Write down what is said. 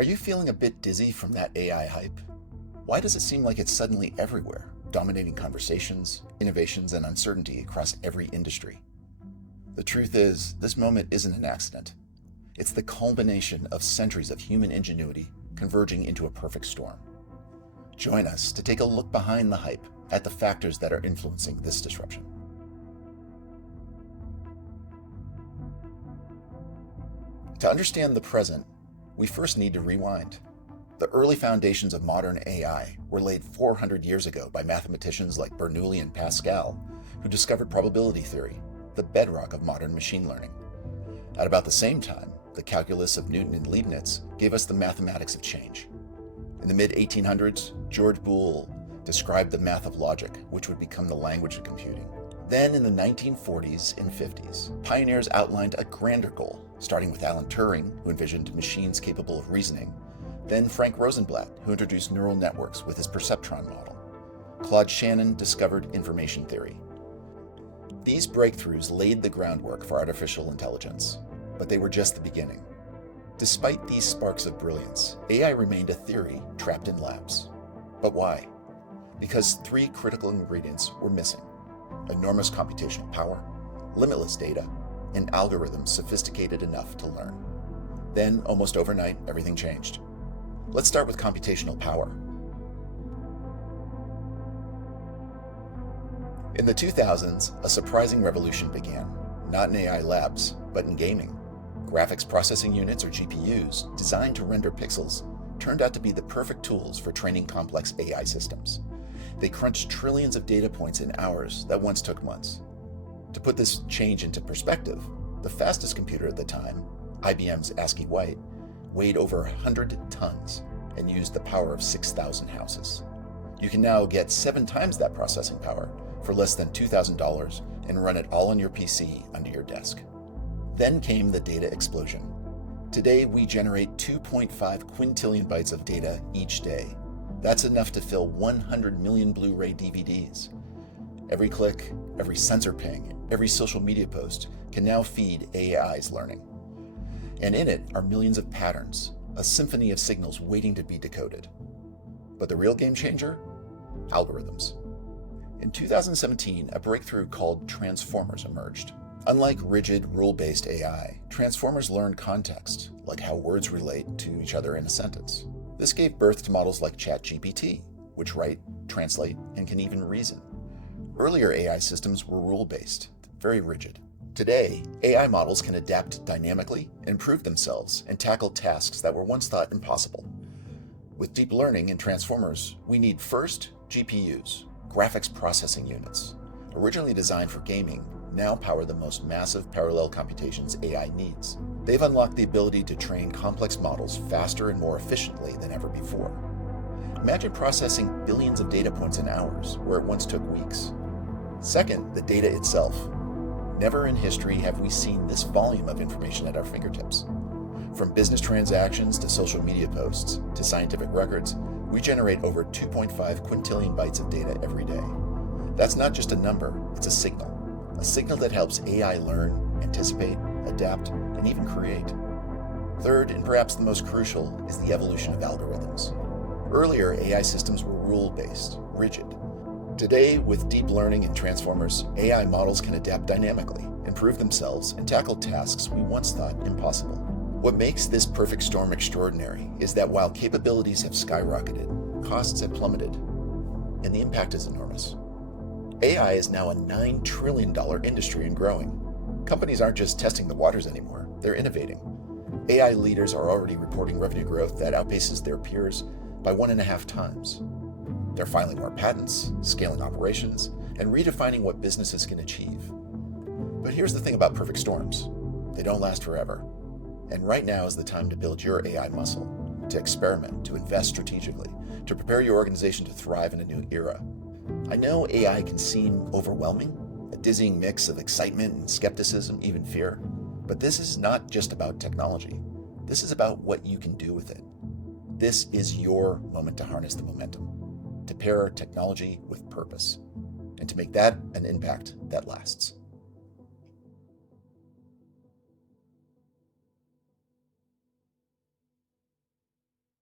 Are you feeling a bit dizzy from that AI hype? Why does it seem like it's suddenly everywhere, dominating conversations, innovations, and uncertainty across every industry? The truth is, this moment isn't an accident. It's the culmination of centuries of human ingenuity converging into a perfect storm. Join us to take a look behind the hype at the factors that are influencing this disruption. To understand the present, we first need to rewind. The early foundations of modern AI were laid 400 years ago by mathematicians like Bernoulli and Pascal, who discovered probability theory, the bedrock of modern machine learning. At about the same time, the calculus of Newton and Leibniz gave us the mathematics of change. In the mid-1800s, George Boole described the math of logic, which would become the language of computing. Then in the 1940s and 50s, pioneers outlined a grander goal, starting with Alan Turing, who envisioned machines capable of reasoning, then Frank Rosenblatt, who introduced neural networks with his perceptron model. Claude Shannon discovered information theory. These breakthroughs laid the groundwork for artificial intelligence, but they were just the beginning. Despite these sparks of brilliance, AI remained a theory trapped in labs. But why? Because three critical ingredients were missing: enormous computational power, limitless data, and algorithms sophisticated enough to learn. Then, almost overnight, everything changed. Let's start with computational power. In the 2000s, a surprising revolution began, not in AI labs, but in gaming. Graphics processing units, or GPUs, designed to render pixels, turned out to be the perfect tools for training complex AI systems. They crunched trillions of data points in hours that once took months. To put this change into perspective, the fastest computer at the time, IBM's ASCII White, weighed over 100 tons and used the power of 6,000 houses. You can now get 7 times that processing power for less than $2,000 and run it all on your PC under your desk. Then came the data explosion. Today, we generate 2.5 quintillion bytes of data each day. That's enough to fill 100 million Blu-ray DVDs. Every click, every sensor ping, every social media post can now feed AI's learning. And in it are millions of patterns, a symphony of signals waiting to be decoded. But the real game changer? Algorithms. In 2017, a breakthrough called transformers emerged. Unlike rigid, rule-based AI, transformers learn context, like how words relate to each other in a sentence. This gave birth to models like ChatGPT, which write, translate, and can even reason. Earlier AI systems were rule-based, very rigid. Today, AI models can adapt dynamically, improve themselves, and tackle tasks that were once thought impossible. With deep learning and transformers, we need first GPUs, graphics processing units. Originally designed for gaming, now power the most massive parallel computations AI needs. They've unlocked the ability to train complex models faster and more efficiently than ever before. Imagine processing billions of data points in hours, where it once took weeks. Second, the data itself. Never in history have we seen this volume of information at our fingertips. From business transactions to social media posts to scientific records, we generate over 2.5 quintillion bytes of data every day. That's not just a number, it's a signal that helps AI learn, anticipate, adapt, and even create. Third, and perhaps the most crucial, is the evolution of algorithms. Earlier, AI systems were rule-based, rigid. Today, with deep learning and transformers, AI models can adapt dynamically, improve themselves, and tackle tasks we once thought impossible. What makes this perfect storm extraordinary is that while capabilities have skyrocketed, costs have plummeted, and the impact is enormous. AI is now a $9 trillion industry and growing. Companies aren't just testing the waters anymore, they're innovating. AI leaders are already reporting revenue growth that outpaces their peers by 1.5 times. They're filing more patents, scaling operations, and redefining what businesses can achieve. But here's the thing about perfect storms. They don't last forever. And right now is the time to build your AI muscle, to experiment, to invest strategically, to prepare your organization to thrive in a new era. I know AI can seem overwhelming, a dizzying mix of excitement and skepticism, even fear. But this is not just about technology. This is about what you can do with it. This is your moment to harness the momentum, to pair technology with purpose, and to make that an impact that lasts.